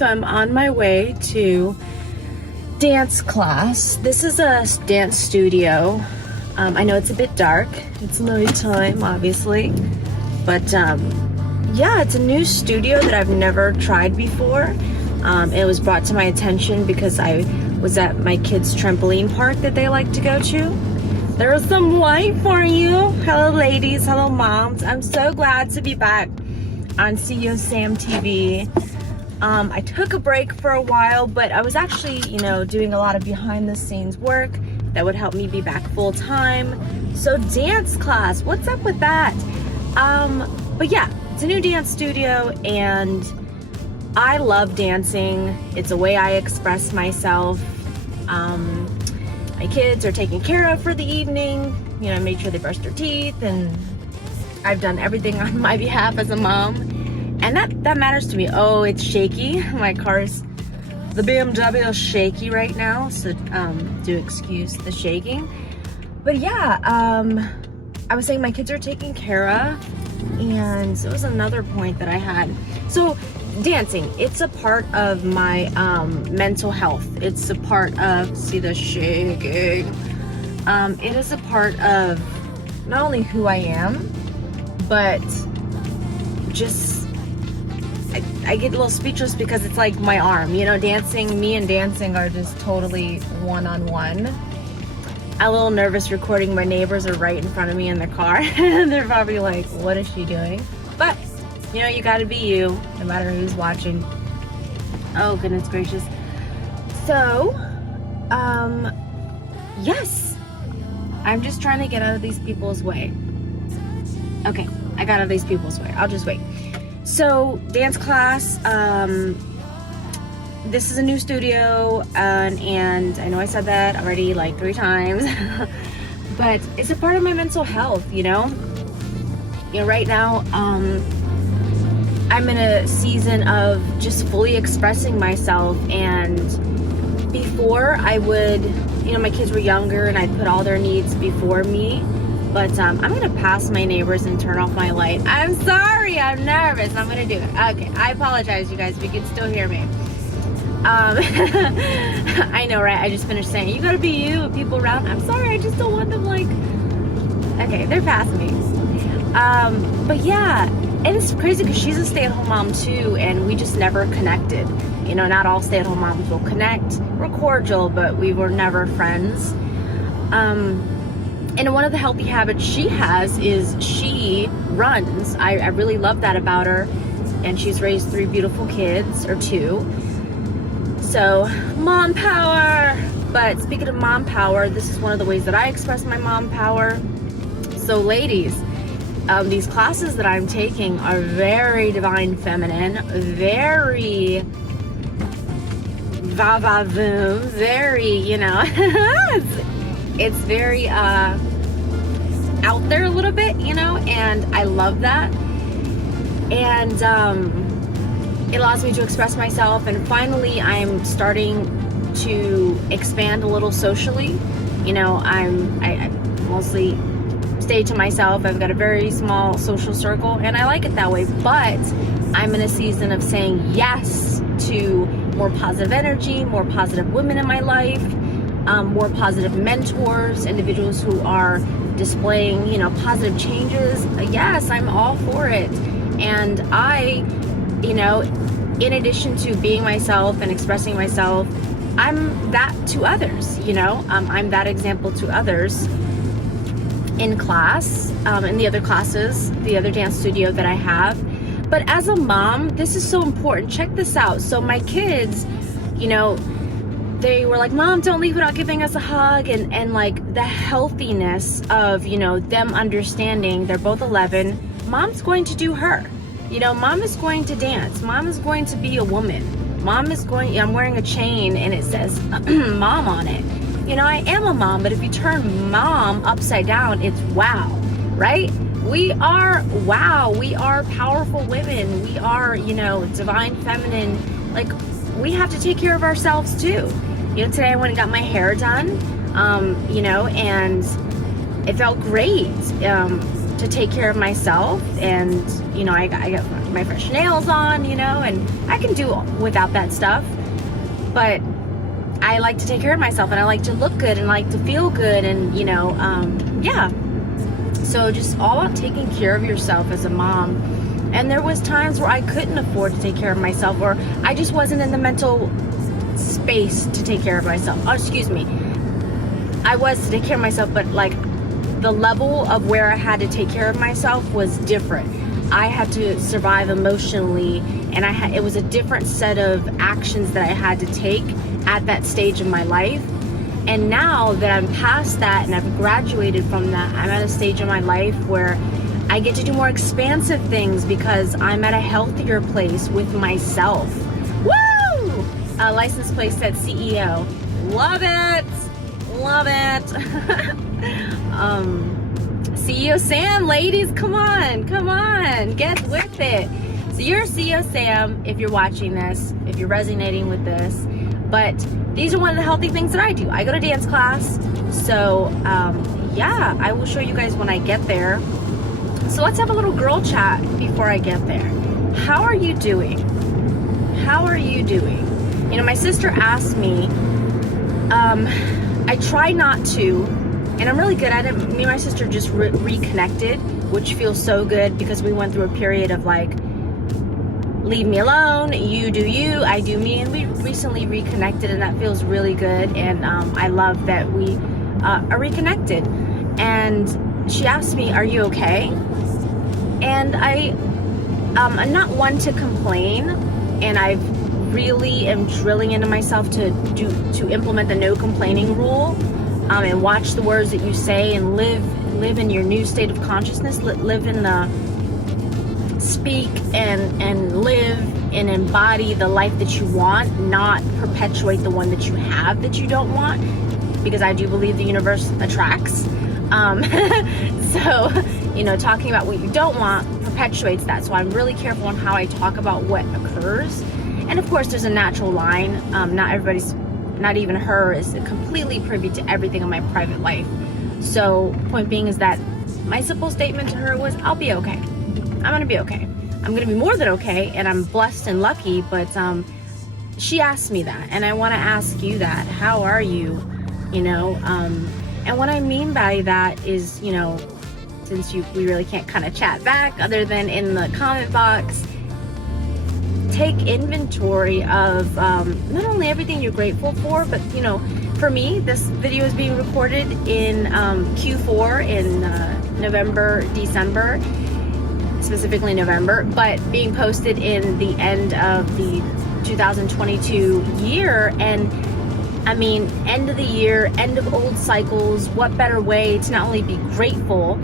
So I'm on my way to dance class. This is a dance studio. I know it's a bit dark. It's nighttime, obviously. But yeah, it's a new studio that I've never tried before. It was brought to my attention because I was at my kids' trampoline park that they like to go to. There's some light for you. Hello ladies, hello moms. I'm so glad to be back on SAHM TV. I took a break for a while, but I was actually, doing a lot of behind the scenes work that would help me be back full time. So dance class, what's up with that? But yeah, it's a new dance studio and I love dancing. It's a way I express myself. My kids are taken care of for the evening. I made sure they brushed their teeth and I've done everything on my behalf as a mom. And that matters to me. Oh, it's shaky. My car's, the BMW is shaky right now. So do excuse the shaking. But yeah, I was saying my kids are taken care of. And it was another point that I had. So dancing, it's a part of my mental health. It's a part of, see the shaking. It is a part of not only who I am, but just I get a little speechless because it's like my arm, dancing, me and dancing are just totally one-on-one. I'm a little nervous recording. My neighbors are right in front of me in their car and they're probably like, what is she doing? But you gotta be you, no matter who's watching. Oh, goodness gracious. So, yes, I'm just trying to get out of these people's way. Okay, I got out of these people's way. I'll just wait. So, dance class, this is a new studio, and I know I said that already like 3 times, but it's a part of my mental health, right now, I'm in a season of just fully expressing myself. And before I would, my kids were younger and I'd put all their needs before me. But I'm going to pass my neighbors and turn off my light. I'm sorry, I'm nervous. I'm going to do it. Okay, I apologize, you guys, if you can still hear me. I know, right? I just finished saying, you got to be you, people around. I'm sorry, I just don't want them okay, they're past me. But yeah. And it's crazy because she's a stay-at-home mom too, and we just never connected. Not all stay-at-home moms will connect. We're cordial, but we were never friends. And one of the healthy habits she has is she runs. I really love that about her. And she's raised 3 beautiful kids, or 2. So, mom power! But speaking of mom power, this is one of the ways that I express my mom power. So ladies, these classes that I'm taking are very divine feminine, very va-va-voom, very, it's very out there a little bit, and I love that. And it allows me to express myself, and finally I'm starting to expand a little socially. I mostly stay to myself. I've got a very small social circle and I like it that way, but I'm in a season of saying yes to more positive energy, more positive women in my life, more positive mentors, individuals who are displaying, positive changes. Yes, I'm all for it. And I, in addition to being myself and expressing myself, I'm that to others, I'm that example to others. In class, in the other classes, the other dance studio that I have. But as a mom, this is so important. Check this out. So my kids, they were like, Mom, don't leave without giving us a hug. And like the healthiness of, them understanding, they're both 11. Mom's going to do her. Mom is going to dance. Mom is going to be a woman. Mom is going, I'm wearing a chain and it says mom on it. I am a mom, but if you turn mom upside down, it's wow, right? We are wow. We are powerful women. We are, divine feminine. Like, we have to take care of ourselves too. Today I went and got my hair done, and it felt great. to take care of myself. And you know, I got my fresh nails on, you know, and I can do without that stuff, but I like to take care of myself, and I like to look good, and I like to feel good, and you know, yeah. So just all about taking care of yourself as a mom. And there was times where I couldn't afford to take care of myself, or I just wasn't in the mental space to take care of myself. Oh, excuse me. I was to take care of myself, but like the level of where I had to take care of myself was different. I had to survive emotionally, and it was a different set of actions that I had to take at that stage of my life. And now that I'm past that and I've graduated from that, I'm at a stage in my life where I get to do more expansive things because I'm at a healthier place with myself. Woo! License plate said CEO. Love it! Love it! CEO Sam, ladies, come on, get with it. So you're CEO Sam if you're watching this, if you're resonating with this. But these are one of the healthy things that I do. I go to dance class, so yeah, I will show you guys when I get there. So let's have a little girl chat before I get there. How are you doing? How are you doing? You know, my sister asked me, I try not to, and I'm really good at it. Me and my sister just reconnected, which feels so good because we went through a period of like, leave me alone, you do you, I do me, and we recently reconnected, and that feels really good. And I love that we are reconnected. And she asked me, are you okay? And I'm not one to complain, and I really am drilling into myself to implement the no complaining rule, and watch the words that you say, and live in your new state of consciousness, live in the speak and live and embody the life that you want, not perpetuate the one that you have that you don't want, because I do believe the universe attracts. So, you know, talking about what you don't want perpetuates that. So I'm really careful on how I talk about what occurs. And of course, there's a natural line. Not everybody's, not even her, is completely privy to everything in my private life. So point being is that my simple statement to her was, I'll be okay. I'm gonna be okay. I'm gonna be more than okay, and I'm blessed and lucky. But she asked me that, and I want to ask you that. How are you? You know, and what I mean by that is, you know, since we really can't kind of chat back other than in the comment box, take inventory of not only everything you're grateful for, but you know, for me, this video is being recorded in Q4 in November, December. Specifically November, but being posted in the end of the 2022 year. And I mean, end of the year, end of old cycles. What better way to not only be grateful,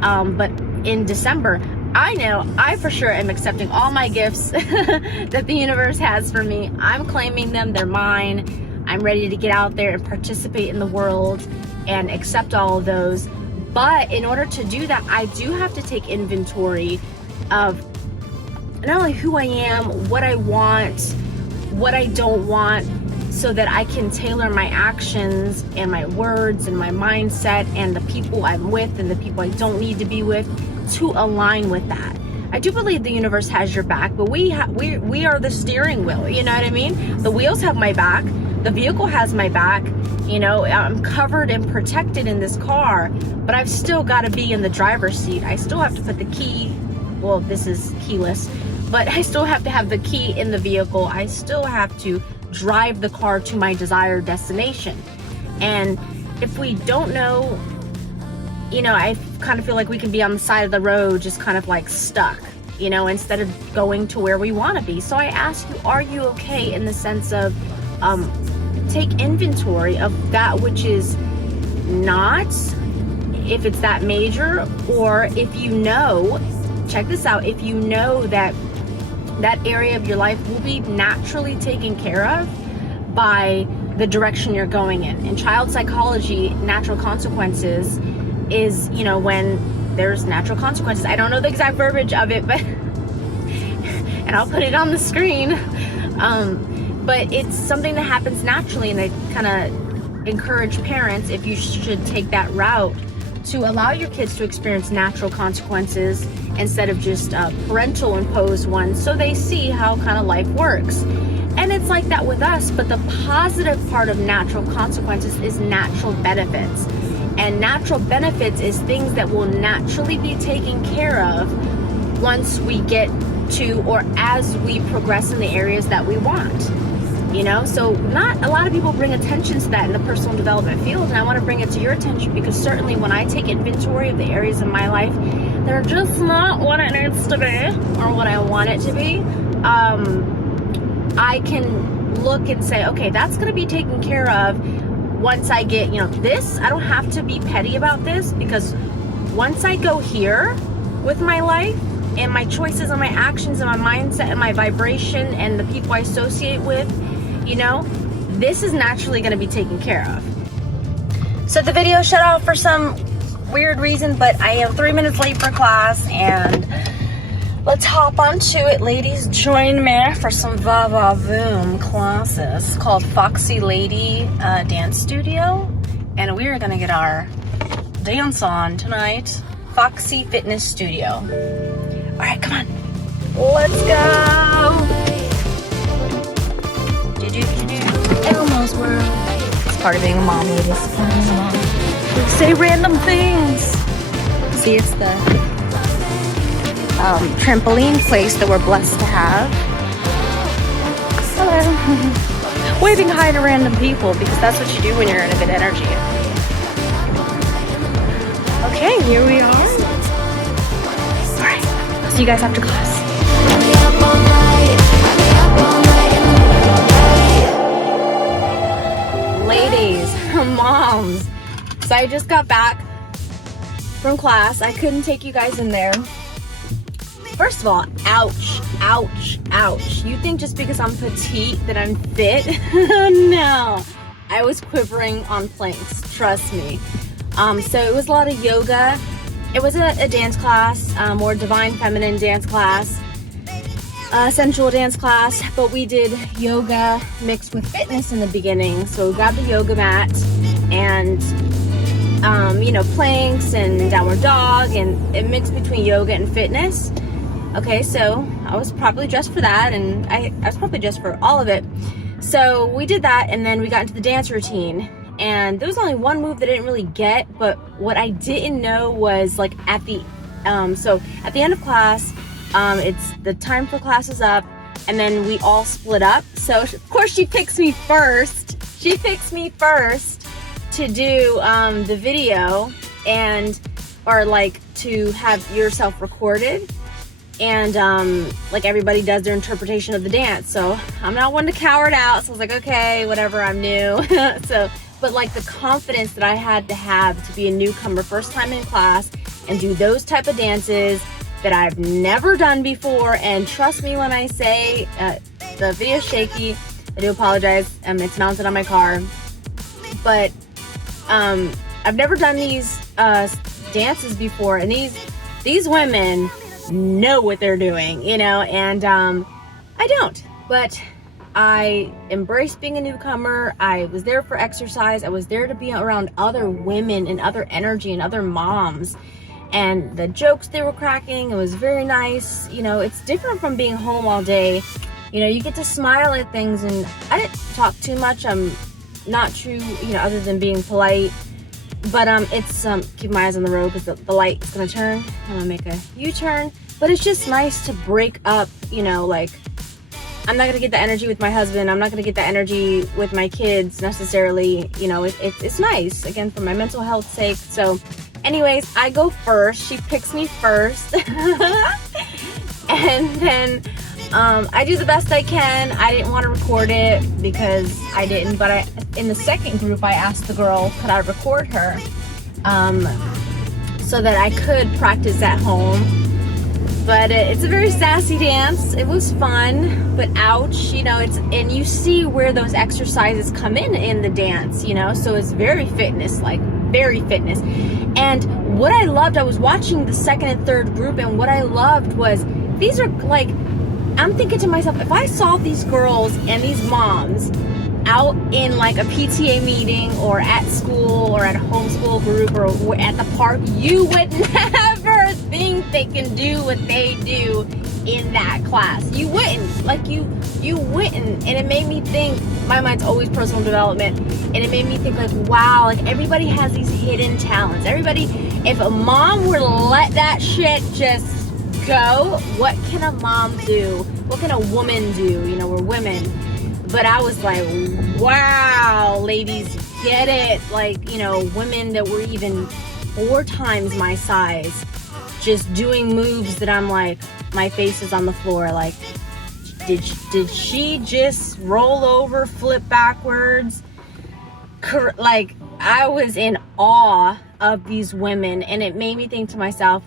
but in December, I know I for sure am accepting all my gifts that the universe has for me. I'm claiming them, they're mine. I'm ready to get out there and participate in the world and accept all of those. But in order to do that, I do have to take inventory of not only who I am, what I want, what I don't want, so that I can tailor my actions and my words and my mindset and the people I'm with and the people I don't need to be with to align with that. I do believe the universe has your back, but we are the steering wheel, you know what I mean? The wheels have my back, the vehicle has my back. You know, I'm covered and protected in this car, but I've still got to be in the driver's seat. I still have to put the key, well, this is keyless, but I still have to have the key in the vehicle. I still have to drive the car to my desired destination. And if we don't know, you know, I kind of feel like we can be on the side of the road, just kind of like stuck, you know, instead of going to where we want to be. So I ask you, are you okay, in the sense of, take inventory of that which is not, if it's that major, or if you know, check this out, if you know that that area of your life will be naturally taken care of by the direction you're going in. In child psychology, natural consequences is, you know, when there's natural consequences. I don't know the exact verbiage of it, but and I'll put it on the screen. But it's something that happens naturally, and I kind of encourage parents, if you should take that route, to allow your kids to experience natural consequences instead of just parental imposed ones, so they see how kind of life works. And it's like that with us, but the positive part of natural consequences is natural benefits. And natural benefits is things that will naturally be taken care of once we get to, or as we progress in the areas that we want. You know, so not a lot of people bring attention to that in the personal development field, and I want to bring it to your attention because certainly when I take inventory of the areas in my life that are just not what it needs to be or what I want it to be, I can look and say, okay, that's going to be taken care of once I get, you know, this. I don't have to be petty about this, because once I go here with my life and my choices and my actions and my mindset and my vibration and the people I associate with, you know, this is naturally going to be taken care of. So the video shut off for some weird reason, but I am 3 minutes late for class, and let's hop onto it, ladies. Join me for some va-va-voom classes. It's called Foxy Lady Dance Studio, and we are going to get our dance on tonight. Foxy Fitness Studio. All right, come on. Let's go. Elmo's World. It's part of being a mom, ladies. Say random things. See, it's the trampoline place that we're blessed to have. Hello. Waving hi to random people, because that's what you do when you're in a good energy. Okay, here we are. All right, I'll see you guys after class. Ladies, moms, so I just got back from class. I couldn't take you guys in there. First of all, ouch, ouch, ouch. You think just because I'm petite that I'm fit? No, I was quivering on planks, trust me. So it was a lot of yoga. It was a dance class, more divine feminine dance class, sensual dance class, but we did yoga mixed with fitness in the beginning. So we grabbed a yoga mat and you know, planks and downward dog, and it mixed between yoga and fitness. Okay, so I was properly dressed for that, and I was probably dressed for all of it. So we did that, and then we got into the dance routine, and there was only one move that I didn't really get, but what I didn't know was, like, at the so at the end of class, it's the time for class is up, and then we all split up. So of course she picks me first. She picks me first to do the video, and or like to have yourself recorded, and like everybody does their interpretation of the dance. So I'm not one to cower it out, so I was like, okay, whatever, I'm new. So, but like the confidence that I had to have to be a newcomer, first time in class, and do those type of dances that I've never done before. And trust me when I say the video's shaky. I do apologize. It's mounted on my car, but I've never done these dances before, and these women know what they're doing, you know, and I don't, but I embraced being a newcomer. I was there for exercise. I was there to be around other women and other energy and other moms, and the jokes they were cracking, it was very nice. You know, it's different from being home all day. You know, you get to smile at things, and I didn't talk too much. I'm not true, you know, other than being polite. But it's keep my eyes on the road because the light is gonna turn. I'm gonna make a U-turn. But it's just nice to break up, you know, like, I'm not gonna get the energy with my husband. I'm not gonna get the energy with my kids necessarily. You know, it's nice, again, for my mental health's sake. So anyways, I go first. She picks me first. And then I do the best I can. I didn't want to record it because I didn't, but in the second group, I asked the girl, could I record her so that I could practice at home. But it's a very sassy dance. It was fun, but ouch, you know, and you see where those exercises come in the dance, you know, so it's very fitness, like very fitness. And what I loved, I was watching the second and third group, and what I loved was, these are like, I'm thinking to myself, if I saw these girls and these moms out in like a PTA meeting or at school or at a homeschool group or at the park, you would never think they can do what they do in that class. You wouldn't. Like you wouldn't. And it made me think, my mind's always personal development, and it made me think like, wow, like everybody has these hidden talents. Everybody, if a mom were to let that shit just go, what can a mom do? What can a woman do? You know, we're women. But I was like, wow, ladies, get it. Like, you know, women that were even 4 times my size, just doing moves that I'm like, my face is on the floor. Like, did she just roll over, flip backwards? Like, I was in awe of these women, and it made me think to myself,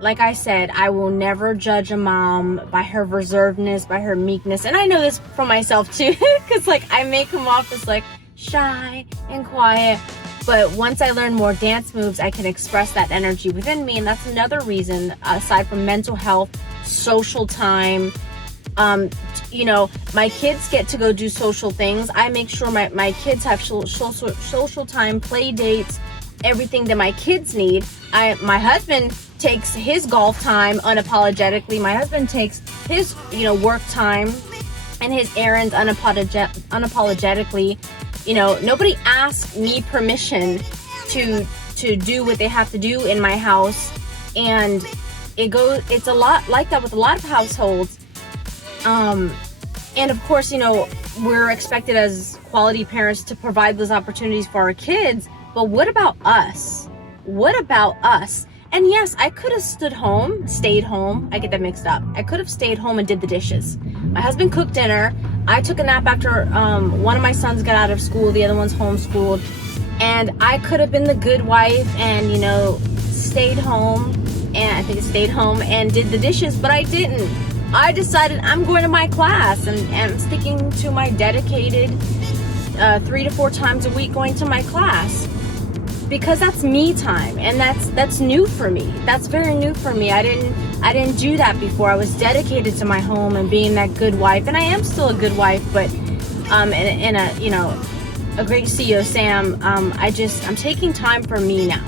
like I said, I will never judge a mom by her reservedness, by her meekness. And I know this for myself too, because like I may come off as like shy and quiet, but once I learn more dance moves, I can express that energy within me. And that's another reason, aside from mental health, social time. You know, my kids get to go do social things. I make sure my kids have social time, play dates, everything that my kids need. My husband takes his golf time unapologetically. My husband takes his, you know, work time and his errands unapologetically. You know, nobody asks me permission to do what they have to do in my house, and it's a lot like that with a lot of households. And of course, you know, we're expected as quality parents to provide those opportunities for our kids, but what about us? What about us? And yes, I could have stayed home. I get that mixed up. I could have stayed home and did the dishes. My husband cooked dinner. I took a nap after one of my sons got out of school. The other one's homeschooled. And I could have been the good wife and, you know, stayed home. And I think I stayed home and did the dishes, but I didn't. I decided I'm going to my class and I'm sticking to my dedicated 3 to 4 times a week going to my class. Because that's me time, and that's new for me. That's very new for me. I didn't do that before. I was dedicated to my home and being that good wife, and I am still a good wife, but in a, you know, a great CEO, Sam. I'm taking time for me now,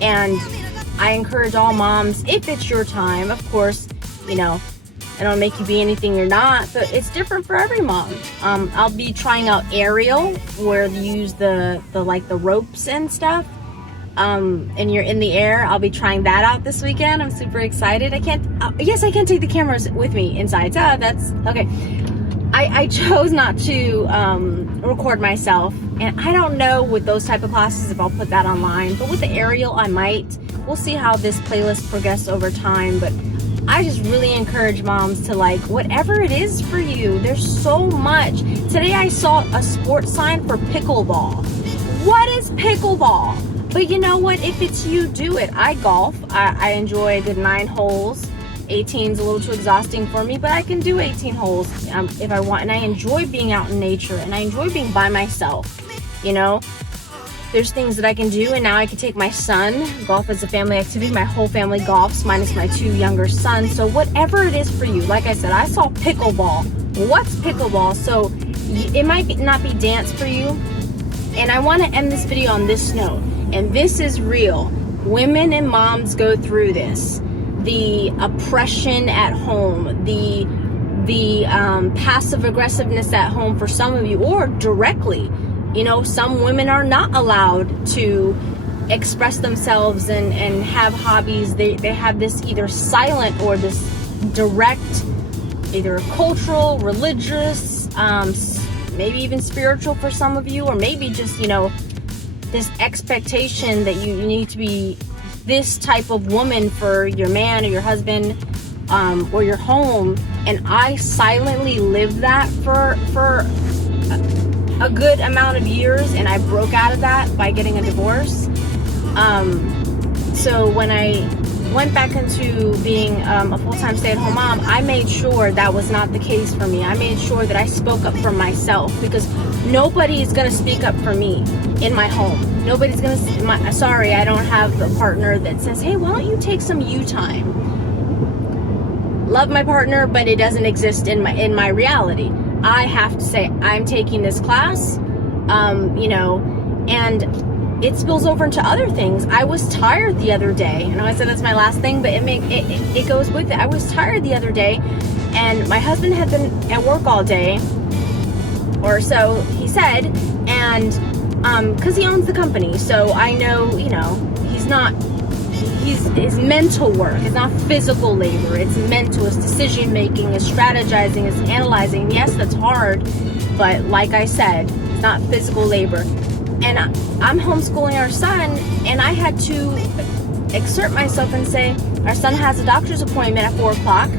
and I encourage all moms, if it's your time, of course, you know, I don't make you be anything you're not, but it's different for every mom. I'll be trying out aerial, where you use the ropes and stuff, and you're in the air. I'll be trying that out this weekend. I'm super excited. I can take the cameras with me inside. So that's okay. I chose not to record myself, and I don't know with those type of classes if I'll put that online, but with the aerial I might. We'll see how this playlist progresses over time, but I just really encourage moms to, like, whatever it is for you. There's so much. Today I saw a sports sign for pickleball. What is pickleball? But you know what? If it's you, do it. I golf. I enjoy a good 9 holes. 18's a little too exhausting for me, but I can do 18 holes if I want. And I enjoy being out in nature, and I enjoy being by myself. You know, there's things that I can do, and now I can take my son. Golf is a family activity. My whole family golfs, minus my 2 younger sons. So whatever it is for you, like I said, I saw pickleball. What's pickleball? So it might not be dance for you. And I want to end this video on this note. And this is real. Women and moms go through this. The oppression at home, the passive aggressiveness at home for some of you, or directly. You know, some women are not allowed to express themselves and have hobbies. They have this either silent or this direct, either cultural, religious, maybe even spiritual for some of you, or maybe just, you know, this expectation that you need to be this type of woman for your man or your husband, or your home. And I silently lived that for a good amount of years, and I broke out of that by getting a divorce. So when I went back into being a full-time stay-at-home mom, I made sure that was not the case for me. I made sure that I spoke up for myself, because nobody is going to speak up for me in my home. Nobody's going to, sorry, I don't have a partner that says, hey, why don't you take some you time? Love my partner, but it doesn't exist in my reality. I have to say, I'm taking this class, you know, and it spills over into other things. I was tired the other day. I know I said that's my last thing, but it goes with it. I was tired the other day, and my husband had been at work all day, or so he said, and because he owns the company, so I know, you know, his mental work. It's not physical labor. It's mental. It's decision making. It's strategizing. It's analyzing. Yes, that's hard, but like I said, it's not physical labor. And I'm homeschooling our son, and I had to exert myself and say, our son has a doctor's appointment at 4 o'clock.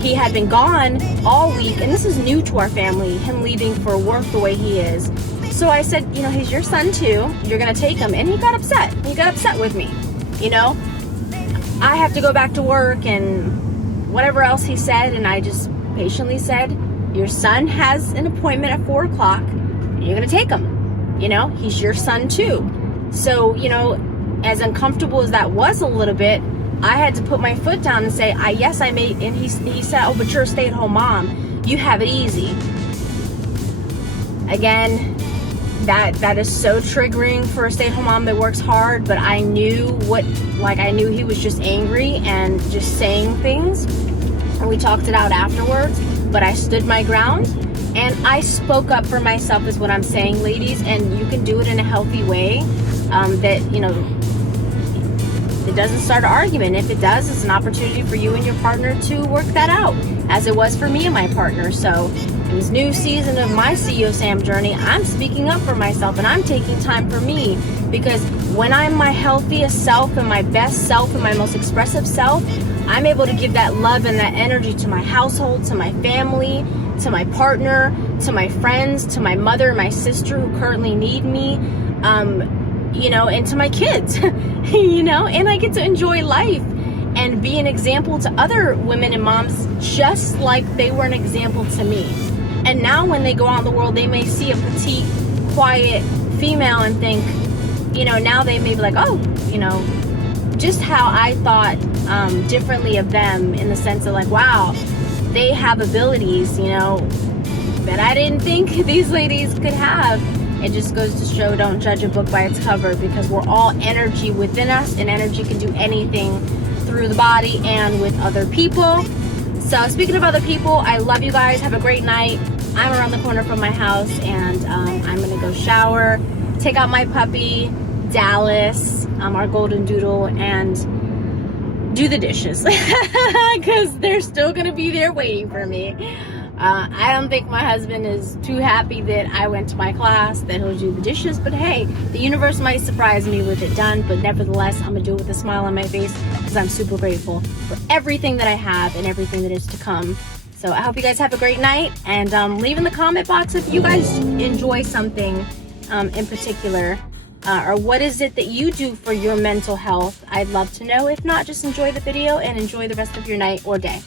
He had been gone all week, and this is new to our family, him leaving for work the way he is. So I said, you know, he's your son too. You're gonna take him. And he got upset. He got upset with me, you know. I have to go back to work and whatever else he said, and I just patiently said, your son has an appointment at 4 o'clock. You're gonna take him. You know, he's your son too. So, you know, as uncomfortable as that was a little bit, I had to put my foot down and say, yes, I made, and he said, oh, but you're a stay-at-home mom. You have it easy. Again, that is so triggering for a stay-at-home mom that works hard, but I knew I knew he was just angry and just saying things, and we talked it out afterwards, but I stood my ground, and I spoke up for myself is what I'm saying, ladies, and you can do it in a healthy way, that, you know, it doesn't start an argument. If it does, it's an opportunity for you and your partner to work that out, as it was for me and my partner. So in this new season of my CEO Sam journey, I'm speaking up for myself, and I'm taking time for me, because when I'm my healthiest self and my best self and my most expressive self, I'm able to give that love and that energy to my household, to my family, to my partner, to my friends, to my mother, my sister who currently need me, you know, and to my kids, you know, and I get to enjoy life and be an example to other women and moms, just like they were an example to me. And now when they go out in the world, they may see a petite, quiet female and think, you know, now they may be like, oh, you know, just how I thought differently of them, in the sense of like, wow, they have abilities, you know, that I didn't think these ladies could have. It just goes to show, don't judge a book by its cover, because we're all energy within us, and energy can do anything through the body and with other people. So speaking of other people, I love you guys. Have a great night. I'm around the corner from my house, and I'm gonna go shower, take out my puppy Dallas, our golden doodle, and do the dishes because they're still gonna be there waiting for me. I don't think my husband is too happy that I went to my class, that he'll do the dishes, but hey, the universe might surprise me with it done. But nevertheless, I'm gonna do it with a smile on my face, because I'm super grateful for everything that I have and everything that is to come. So I hope you guys have a great night, and leave in the comment box if you guys enjoy something in particular, or what is it that you do for your mental health. I'd love to know. If not, just enjoy the video and enjoy the rest of your night or day.